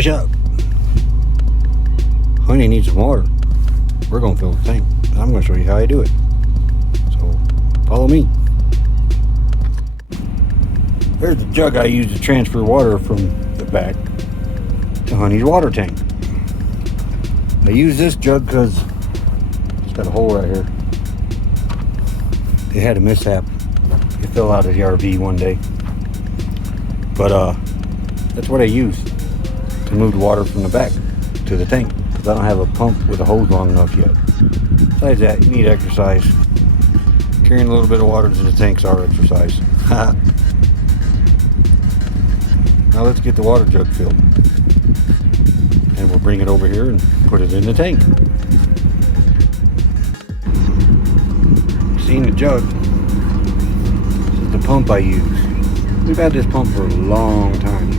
Finish up. Honey needs some water. We're going to fill the tank. I'm going to show you how I do it. So, follow me. There's the jug I use to transfer water from the back to Honey's water tank. I use this jug because it's got a hole right here. It had a mishap. It fell out of the RV one day. But that's what I use to move the water from the back to the tank, because I don't have a pump with a hose long enough yet. Besides that, you need exercise. Carrying a little bit of water to the tanks are exercise. Now let's get the water jug filled. And we'll bring it over here and put it in the tank. Seen the jug. This is the pump I use. We've had this pump for a long time.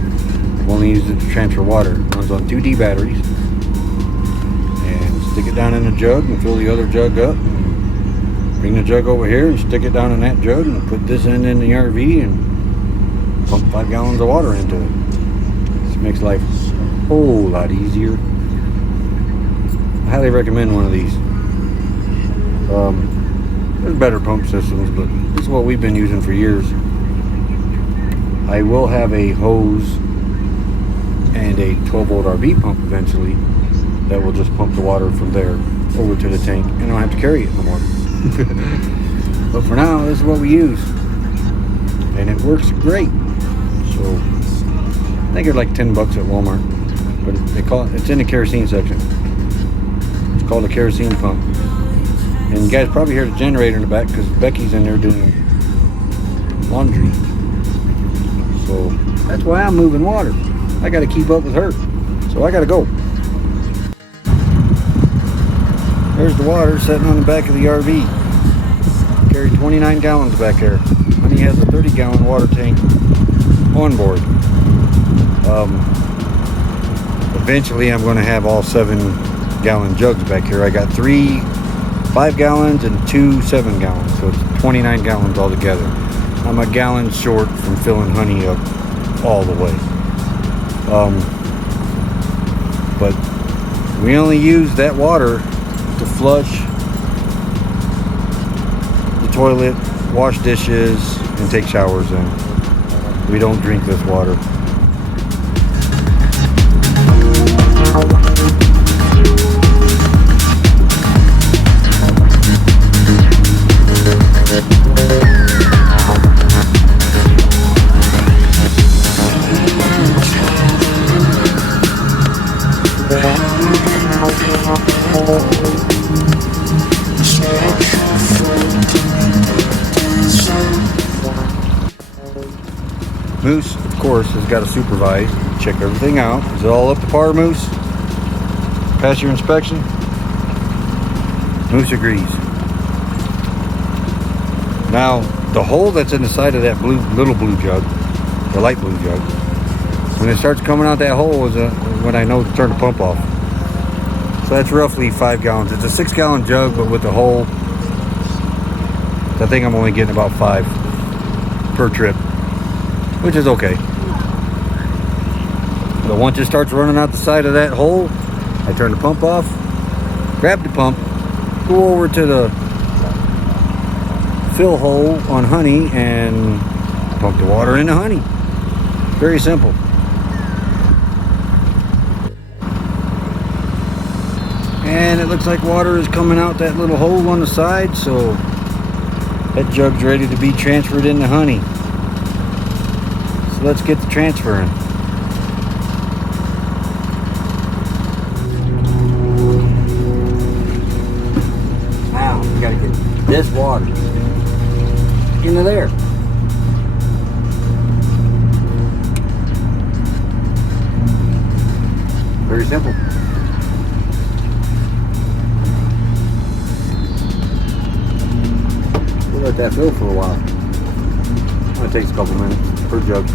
I've only used it to transfer water. It runs on 2D batteries. And stick it down in the jug and fill the other jug up. And bring the jug over here and stick it down in that jug and put this in the RV and pump 5 gallons of water into it. This makes life a whole lot easier. I highly recommend one of these. There's better pump systems, but this is what we've been using for years. I will have a hose and a 12-volt RV pump eventually that will just pump the water from there over to the tank, and I don't have to carry it no more. But for now, this is what we use, and it works great. So I think it's like $10 at Walmart, but it's in the kerosene section. It's called a kerosene pump, and you guys probably hear the generator in the back because Becky's in there doing laundry. So that's why I'm moving water. I got to keep up with her. So I got to go. There's the water sitting on the back of the RV. Carry 29 gallons back there. Honey has a 30-gallon water tank on board. Eventually I'm going to have all 7-gallon jugs back here. I got 3 5 gallons and 2 7 gallons. So it's 29 gallons altogether. I'm a gallon short from filling Honey up all the way. But we only use that water to flush the toilet, wash dishes, and take showers in. We don't drink this water. Moose, of course, has got to supervise, check everything out. Is it all up to par, Moose? Pass your inspection? Moose agrees. Now, the hole that's in the side of that little blue jug, the light blue jug, when it starts coming out that hole is when I know to turn the pump off. So that's roughly 5 gallons. It's a 6-gallon jug, but with the hole, I think I'm only getting about 5 per trip, which is okay. But once it starts running out the side of that hole, I turn the pump off, grab the pump, go over to the fill hole on Honey and pump the water into Honey. Very simple. And it looks like water is coming out that little hole on the side, so that jug's ready to be transferred into Honey. So let's get the transferring. Now, we gotta get this water into there. Very simple. We'll let that fill for a while. It takes a couple minutes per jug.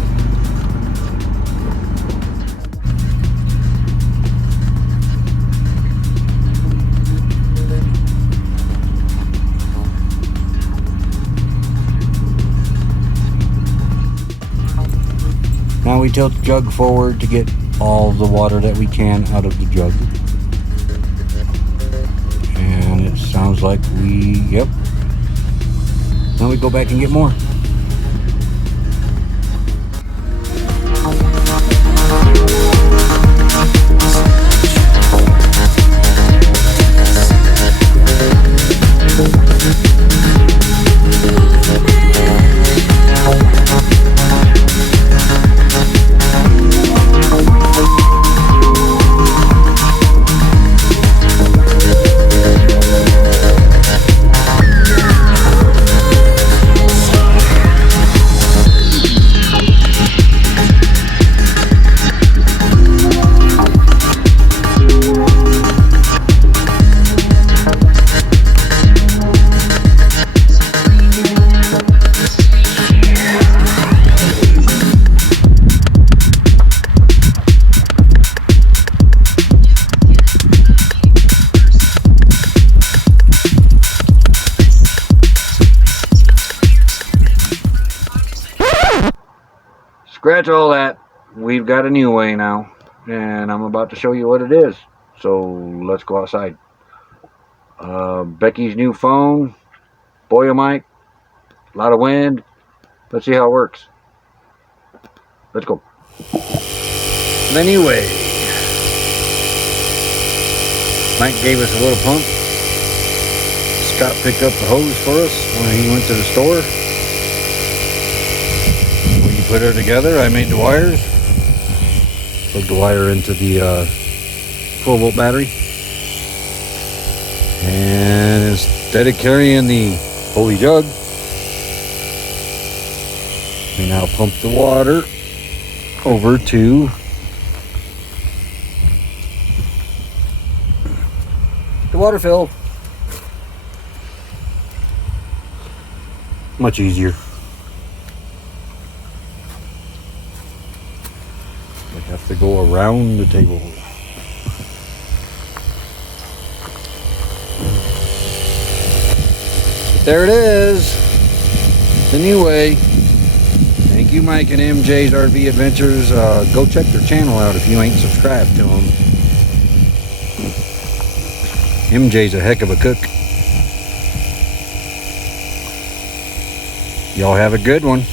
Now we tilt the jug forward to get all the water that we can out of the jug. And it sounds like yep. Now we go back and get more. Scratch all that. We've got a new way now, and I'm about to show you what it is. So let's go outside. Becky's new phone, Boya mic, a lot of wind. Let's see how it works. Let's go. Anyway, Mike gave us a little pump. Scott picked up the hose for us when he went to the store. Put her together. I made the wires. Plugged the wire into the 12-volt battery. And instead of carrying the holy jug, we now pump the water over to the water fill. Much easier. Have to go around the table. But there it is, the new way. Thank you, Mike and MJ's RV Adventures. Go check their channel out if you ain't subscribed to them. MJ's a heck of a cook. Y'all have a good one.